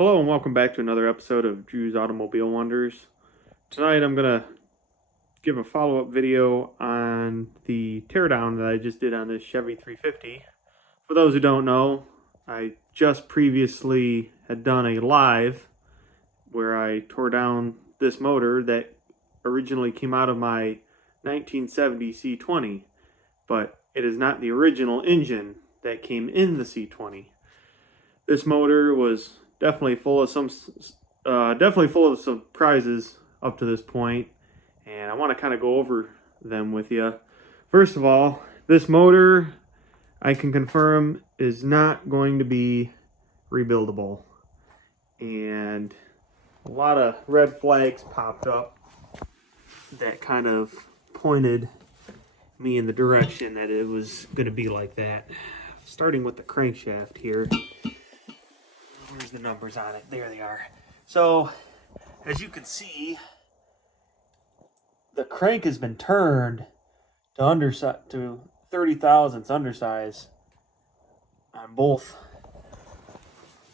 Hello and welcome back to another episode of Drew's Automobile Wonders. Tonight I'm going to give a follow-up video on the teardown that I just did on this Chevy 350. For those who don't know, I just previously had done a live where I tore down this motor that originally came out of my 1970 C20, but it is not the original engine that came in the C20. This motor was definitely full of surprises up to this point, and I want to kind of go over them with you. First of all, this motor, I can confirm, is not going to be rebuildable, and a lot of red flags popped up that kind of pointed me in the direction that it was going to be like that. Starting with the crankshaft here. Where's the numbers on it? There they are. So, as you can see, the crank has been turned to 30 thousandths undersize on both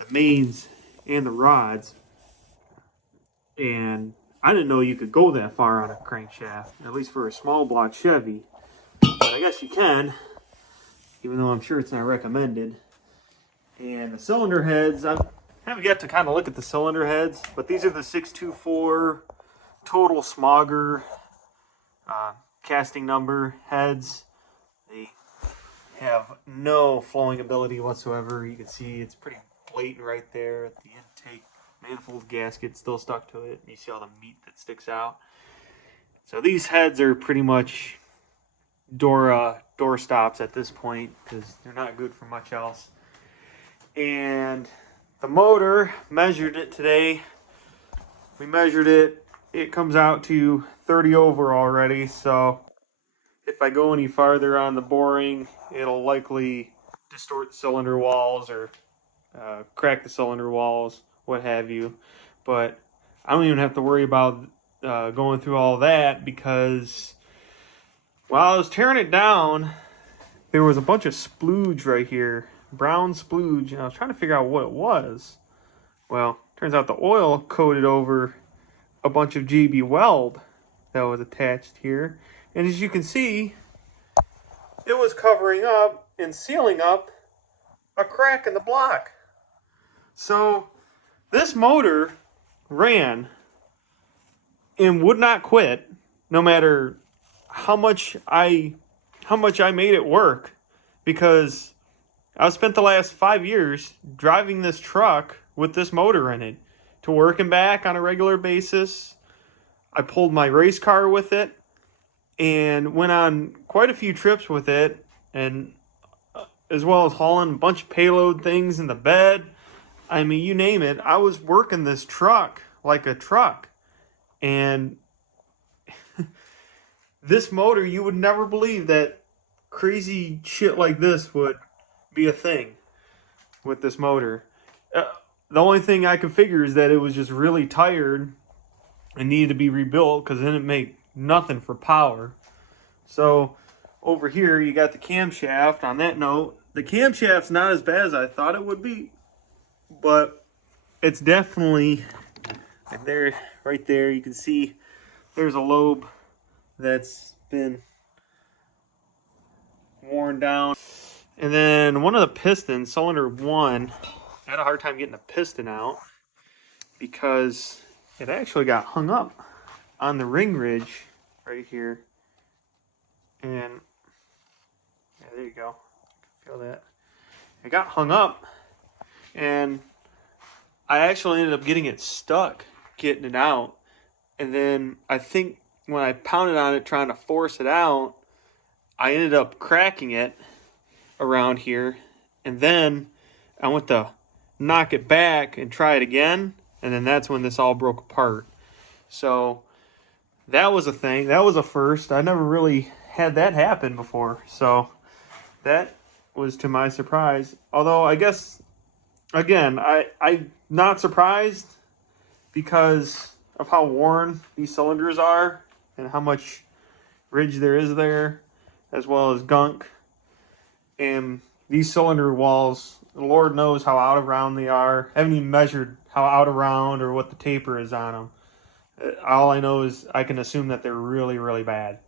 the mains and the rods. And I didn't know you could go that far on a crankshaft, at least for a small block Chevy. But I guess you can, even though I'm sure it's not recommended. And the cylinder heads, I haven't yet to kind of look at the cylinder heads, but these are the 624 total smogger casting number heads. They have no flowing ability whatsoever. You can see it's pretty blatant right there at the intake manifold gasket still stuck to it. You see all the meat that sticks out. So these heads are pretty much door stops at this point because they're not good for much else. And the motor, measured it today. We measured it. It comes out to 30 over already. So if I go any farther on the boring, it'll likely distort the cylinder walls or crack the cylinder walls, what have you. But I don't even have to worry about going through all that because while I was tearing it down, there was a bunch of splooge right here. Brown splooge, and I was trying to figure out what it was. Well, turns out the oil coated over a bunch of GB weld that was attached here. And as you can see, it was covering up and sealing up a crack in the block. So this motor ran and would not quit no matter how much I made it work, because I've spent the last 5 years driving this truck with this motor in it to work and back on a regular basis. I pulled my race car with it and went on quite a few trips with it, and as well as hauling a bunch of payload things in the bed. I mean, you name it. I was working this truck like a truck. And this motor, you would never believe that crazy shit like this would be a thing with this motor. The only thing I could figure is that it was just really tired and needed to be rebuilt, because it didn't make nothing for power. So over here you got the camshaft. On that note, the camshaft's not as bad as I thought it would be, but it's definitely right there you can see there's a lobe that's been worn down. And then one of the pistons, cylinder 1, I had a hard time getting the piston out because it actually got hung up on the ring ridge right here. And yeah, there you go. Feel that? It got hung up, and I actually ended up getting it stuck, getting it out. And then I think when I pounded on it trying to force it out, I ended up cracking it around here, and then I went to knock it back and try it again, and then that's when this all broke apart. So that was a thing. That was a first. I never really had that happen before, so that was to my surprise. Although I guess, again, I'm not surprised because of how worn these cylinders are and how much ridge there is there, as well as gunk. And these cylinder walls, Lord knows how out of round they are. I haven't even measured how out of round or what the taper is on them. All I know is I can assume that they're really, really bad.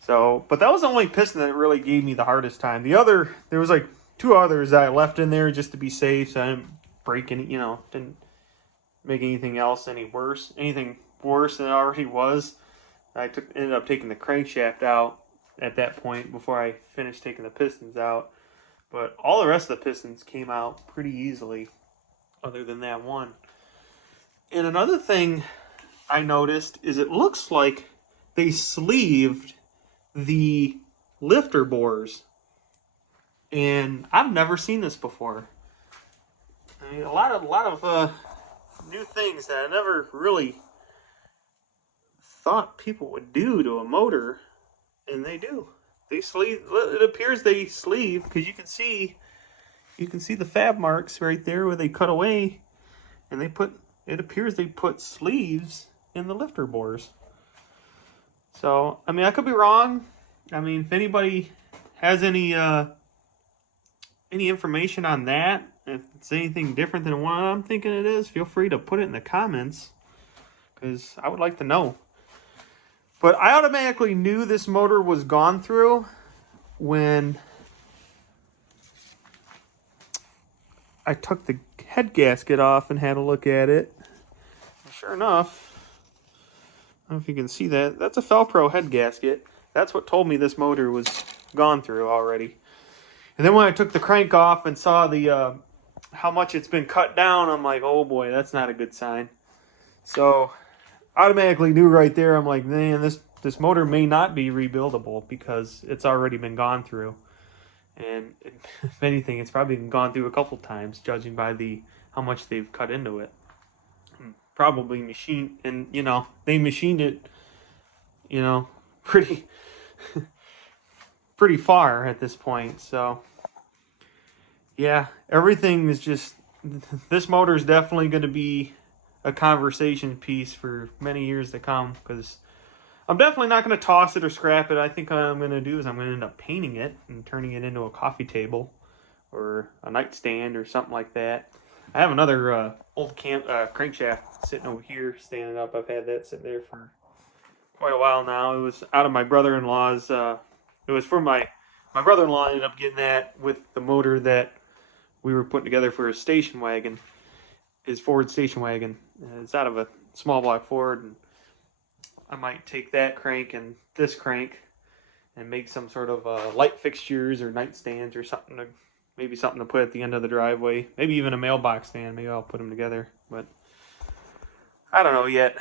So, but that was the only piston that really gave me the hardest time. There was like 2 others that I left in there just to be safe, so I didn't break any, didn't make anything else anything worse than it already was. Ended up taking the crankshaft out at that point before I finished taking the pistons out. But all the rest of the pistons came out pretty easily, other than that one. And another thing I noticed is it looks like they sleeved the lifter bores. And I've never seen this before. I mean, a lot of new things that I never really thought people would do to a motor, and they do. They sleeve. It appears they sleeve because you can see the fab marks right there where they cut away, and it appears they put sleeves in the lifter bores. So I mean, I could be wrong. I mean, if anybody has any information on that, if it's anything different than what I'm thinking it is, feel free to put it in the comments, because I would like to know. But I automatically knew this motor was gone through when I took the head gasket off and had a look at it. Sure enough, I don't know if you can see that. That's a Felpro head gasket. That's what told me this motor was gone through already. And then when I took the crank off and saw the how much it's been cut down, I'm like, oh boy, that's not a good sign. So automatically knew right there, I'm like, man, this motor may not be rebuildable because it's already been gone through. And if anything, it's probably been gone through a couple times, judging by how much they've cut into it. Probably machined, and they machined it, pretty pretty far at this point. So yeah, everything is just, this motor is definitely going to be a conversation piece for many years to come, because I'm definitely not going to toss it or scrap it. I think what I'm going to do is I'm going to end up painting it and turning it into a coffee table or a nightstand or something like that. I have another old crankshaft sitting over here standing up. I've had that sitting there for quite a while now. It was out of my brother-in-law's. It was for my brother-in-law ended up getting that with the motor that we were putting together for his station wagon, his Ford station wagon. It's out of a small block Ford, and I might take that crank and this crank and make some sort of light fixtures or nightstands or something, maybe something to put at the end of the driveway. Maybe even a mailbox stand. Maybe I'll put them together, but I don't know yet.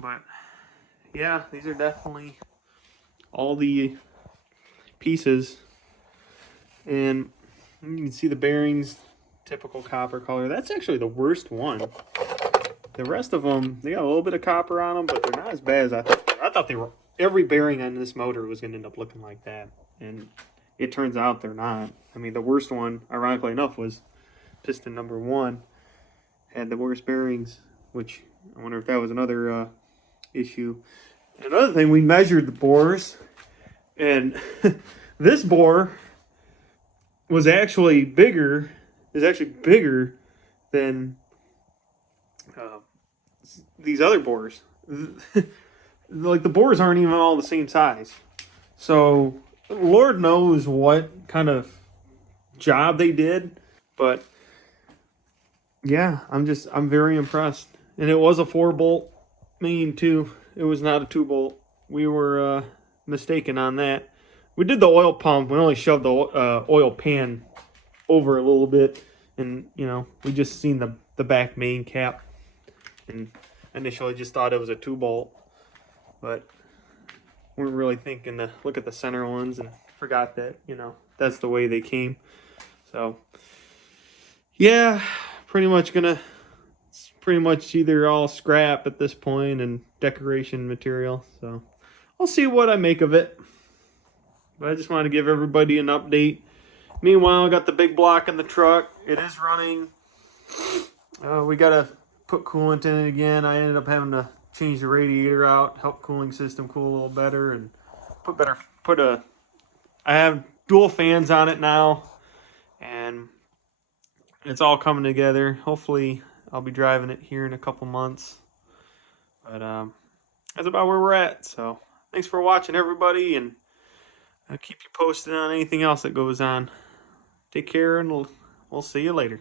But yeah, these are definitely all the pieces, and you can see the bearings, typical copper color. That's actually the worst one. The rest of them, they got a little bit of copper on them, but they're not as bad as I thought. I thought they were. Every bearing on this motor was going to end up looking like that, and it turns out they're not. I mean, the worst one, ironically enough, was piston number 1. Had the worst bearings, which I wonder if that was another issue. Another thing, we measured the bores, and this bore was actually bigger. Is actually bigger than these other bores. Like, the bores aren't even all the same size. So Lord knows what kind of job they did, but yeah, I'm very impressed. And it was a 4-bolt main too. It was not a 2-bolt. We were mistaken on that. We did the oil pump. We only shoved the oil pan over a little bit, and we just seen the back main cap, and initially just thought it was a 2-bolt, but weren't really thinking to look at the center ones and forgot that that's the way they came. So yeah, it's pretty much either all scrap at this point and decoration material. So I'll see what I make of it. But I just wanted to give everybody an update. Meanwhile, I got the big block in the truck. It is running. We got to put coolant in it again. I ended up having to change the radiator out, help cooling system cool a little better, and I have dual fans on it now, and It's all coming together. Hopefully, I'll be driving it here in a couple months. But that's about where we're at. So thanks for watching, everybody, and I'll keep you posted on anything else that goes on. Take care, and we'll see you later.